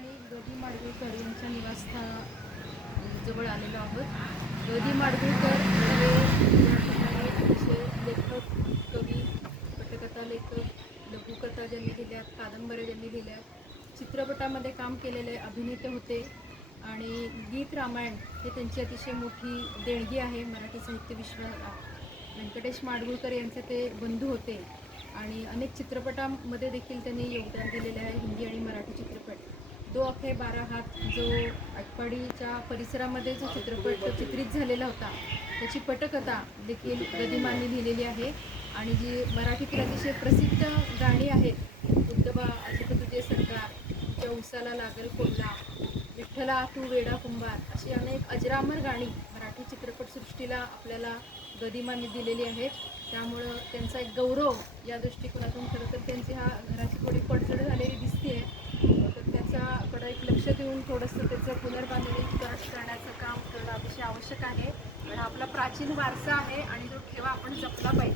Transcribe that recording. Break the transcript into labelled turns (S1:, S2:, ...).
S1: ठिकाणी गदी माडगुळकर यांच्या निवासस्थान म्हणजे जवळ आलेलो आहोत. गदी माडगुळकर हे या ठिकाणी अतिशय लेखक कवी पटकथा लेखक लघुकथा ज्यांनी लिहिल्या कादंबऱ्या ज्यांनी लिहिल्या चित्रपटामध्ये काम केलेले अभिनेते होते आणि गीत रामायण हे त्यांची अतिशय मोठी देणगी आहे मराठी साहित्य विश्वाला व्यंकटेश माडगुळकर यांचे ते बंधू होते आणि अनेक चित्रपटांमध्ये देखील त्यांनी योगदान दिलेले आहे हिंदी आणि मराठी चित्रपट. दो अखे बारा हात जो आटपाडीच्या परिसरामध्ये जो चित्रपट चित्रित झालेला होता त्याची पटकथा देखील गदिमांनी लिहिलेली आहे. आणि जी मराठीतील अतिशय प्रसिद्ध गाणी आहेत उद्धबा असं तुझे सरकार तुझ्या उसाला लागल कोल्हा विठ्ठला तू वेडा कुंभार अशी अनेक अजरामर गाणी मराठी चित्रपटसृष्टीला आपल्याला गदिमांनी दिलेली आहेत. त्यामुळं त्यांचा एक गौरव या दृष्टिकोनातून खरं तर त्यांची हा घराची थोडी पडझड झालेली दिसते तर त्याच्याकडं एक लक्ष देऊन थोडंसं त्याचं पुनर्बांधणीकरण करण्याचं काम करणं अतिशय आवश्यक आहे. आणि आपला प्राचीन वारसा आहे आणि तो ठेवा आपण जपला पाहिजे.